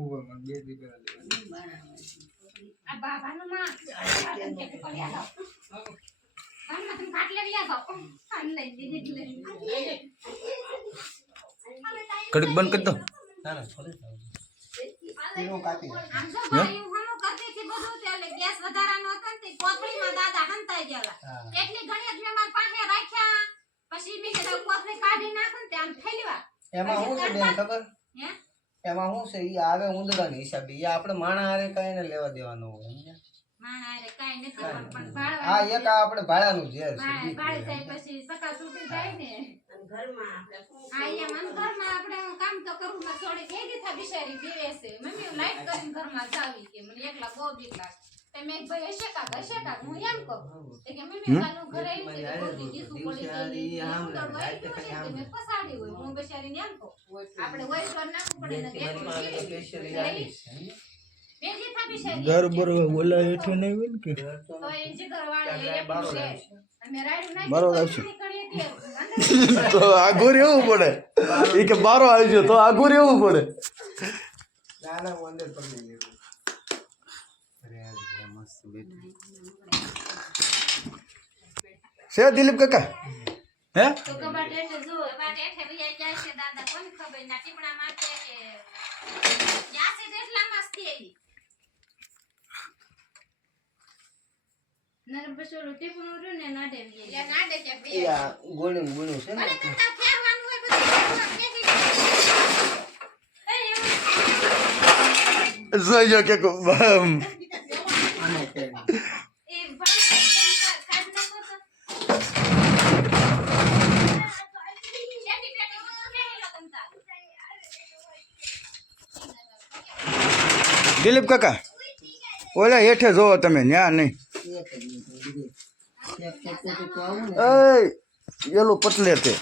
over માં બે દી પેલા આ બાબાનું માં કે કોલિયા દો આમ તમે કાટ લે લ્યા દો આમ લઈ દીધી કડક બંધ કરી દો ના ના છોડી દો એનો કાટી આમ જો ભાઈ હું કરતી કે બધું એટલે ગેસ વધારાનો હતો ને તે કોથળીમાં દાદા હંતાઈ ગયેલા એટલી ઘણી જ મેં માર પાસે રાખ્યા પછી મેં કીધું કોથળી કાઢી નાખું ને આમ ફેલવા એમાં હું છે બેન ખબર હે એમાં શું છે ઈ આવે ઉંદડાની હિસાબે ઈ આપણે માણા હારે કાઈ ને લેવા દેવાનું હોય સમજ્યા માણા રે કાઈ નથી પણ ભાળવા આ એક આ આપણે ભાડાનું ઝેર છે ભાળી જાય પછી સકા છૂટી જાય ને ઘરમાં આપણે ઘરમાં આપણે કામ તો કરવું માં થોડી કેદી થા બિચારી પીવે છે મમ્મી લાઈટ કરીને ઘરમાં જાવી કે મને એકલા બહુ બીક લાગે તમે એક ભાઈ હશે કા હું એમ કહું કે મમ્મી કાલનું ઘરે આવી છે બધી દીસુ પડી ગઈ આમ લાઈટ કરી મેં પસાડી હોય હું બિચારીને એમ કહું આપણે વોઇસ પર નાખવું પડે ને સ્પેશિયલી આવી બેજી થા બિચારી ઘર બરોબર ઓલા હેઠે નહીં હોય ને કે તો એ જે ઘરવાળા એ બારો છે અમે રાઈડ નાખી બારો આવશે નીકળીએ કે તો આગો રહેવું પડે એ કે બારો આવી ગયો તો આગો રહેવું પડે નાના હું અંદર પકડી લેવું અરે મસ્ત બેઠી છે દિલીપ કાકા હે તો કબાટ એટલે જો કબાટ એટલે ભઈ જાય છે દાદા કોને ખબર ના ટીપણા મારતે કે યાસે દેખલા મસ્તી આવી નર બસોડું ટીપણું રહ્યું ને નાડે ભઈ યા નાડે કે ભઈ યા ગોળું છે ને અરે તતા ફેરવાનું હોય બધું જોજો કે આને કે એ ભાઈ કાઢ નાખો તો દિલીપ કાકા ઓલા હેઠે જોવો તમે ન્યા નહીં એ એલું પતલે તે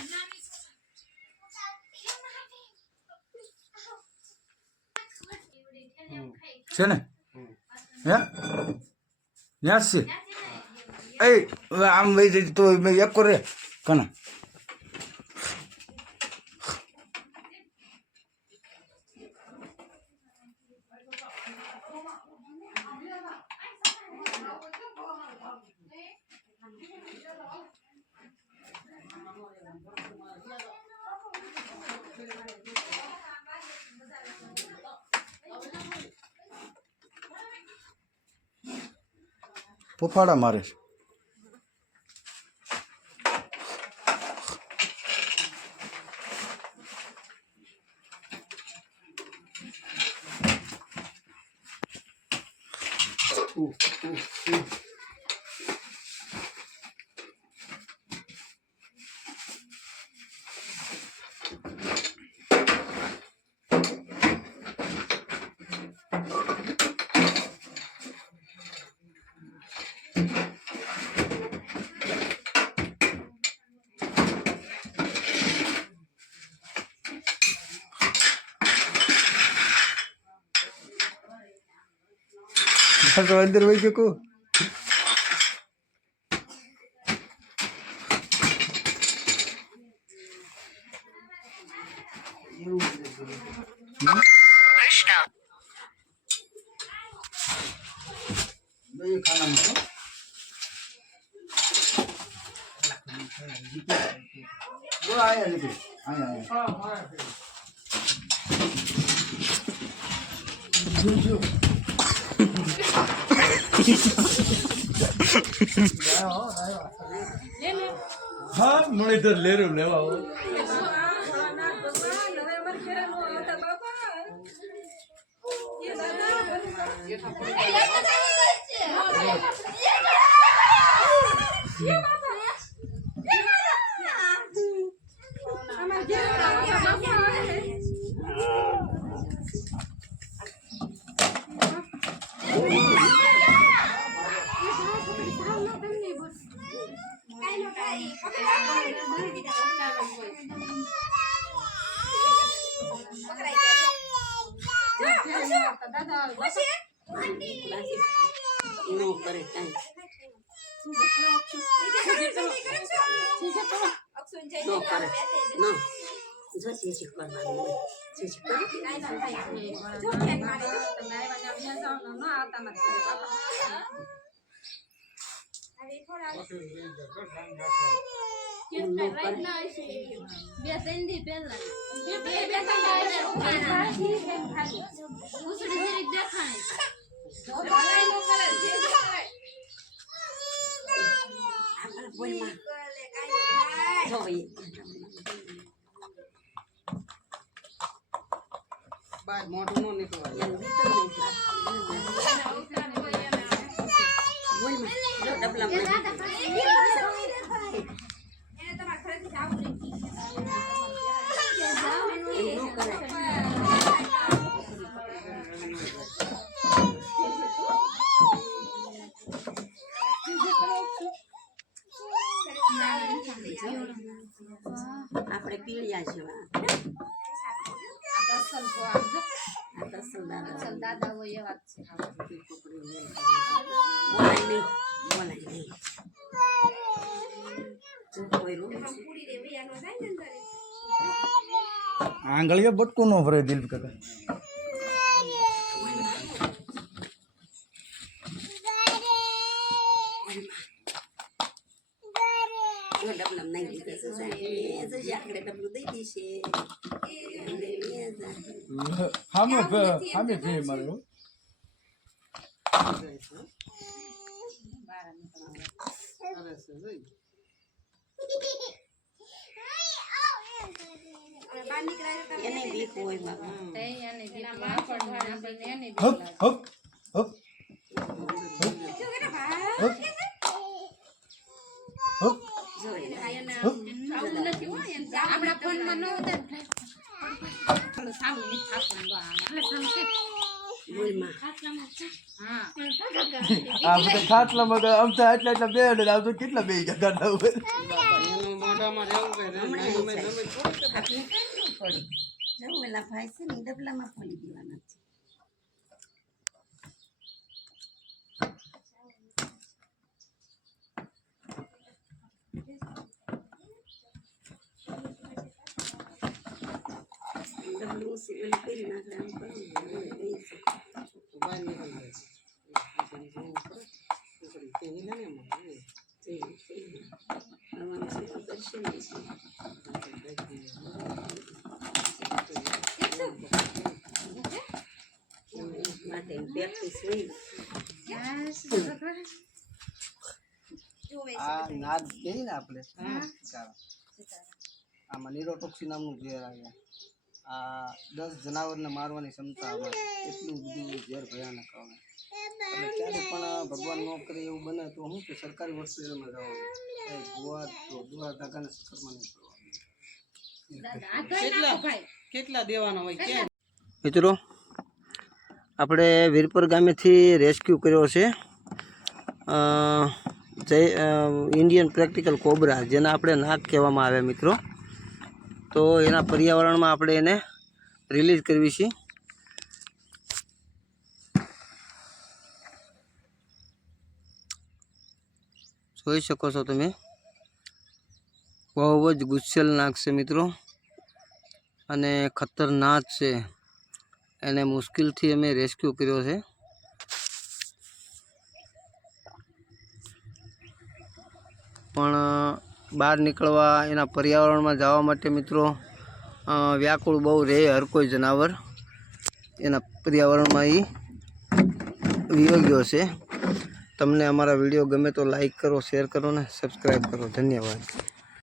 છે ને હે ન્યા છે એ આમ વહી જઈ તો એક રે કના ફોફાડા મારે છે તો અંદર વહી ગયો કો आया लेके आया हाँ मुझे ले रहे लेवा જો ફેન મારે તમે આવ્યા ને જાવ ન આવતા મારે ઘરે બાપા હવે થોડા બે ત્રણ દી પહેલા બે ઉસડી જરી દેખાણી બાર મોઢું નો નીકળવા આપણે પીળિયા છે દાદા હોય એવા જ છે બોલાય નહીં આંગળીએ બટકું ન ભરે દિલ કાકા ડબલમ નાખી દીધા આપણે ડબલું દઈ દઈશે હામે ફે મારે એને બીક હોય બાબા હપ હપ હપ આપણા ફોનમાં ન ઉતર સામું નહીં આ બધા ખાટલામાં આમ તો એટલા બે ને આમ તો કેટલા બે ગયા ગાડા ઉપર પેલા ભાઈ છે ને ડબલામાં ખોલી દેવાના છે ડબલું સિવલ કરી નાખે આમ આ નાદ કહીએ ને આપણે આમાં નિરોટોક્સિન નામનું ઝેર આવે આ 10 જનાવરને મારવાની ક્ષમતા આવે એટલું બધું ઝેર ભયાનક આવે એટલે ક્યારે પણ ભગવાન ન કરે એવું બને તો હું કે સરકારી હોસ્પિટલમાં જવાનું દુઆ ધાગાને સફરમાં નહીં કરવાનું કેટલા દેવાના હોય કે મિત્રો આપણે વીરપર ગામેથી રેસ્ક્યુ કર્યો છે ઇન્ડિયન પ્રેક્ટિકલ કોબરા જેને આપણે નાગ કહેવામાં આવે મિત્રો તો એના પર્યાવરણમાં આપણે એને રિલીઝ કરવી છે જોઈ શકો છો તમે બહુ જ ગુસ્સેલ નાગ છે મિત્રો અને ખતરનાક છે એને મુશ્કેલથી અમે રેસ્ક્યુ કર્યો છે પણ બહાર નીકળવા એના પર્યાવરણમાં જવા માટે મિત્રો વ્યાકુળ બહુ રહે હર કોઈ જનાવર એના પર્યાવરણમાં એ વિયોગ્યો છે તમને અમારા વિડીયો ગમે તો લાઈક કરો શેર કરો ને સબસ્ક્રાઈબ કરો ધન્યવાદ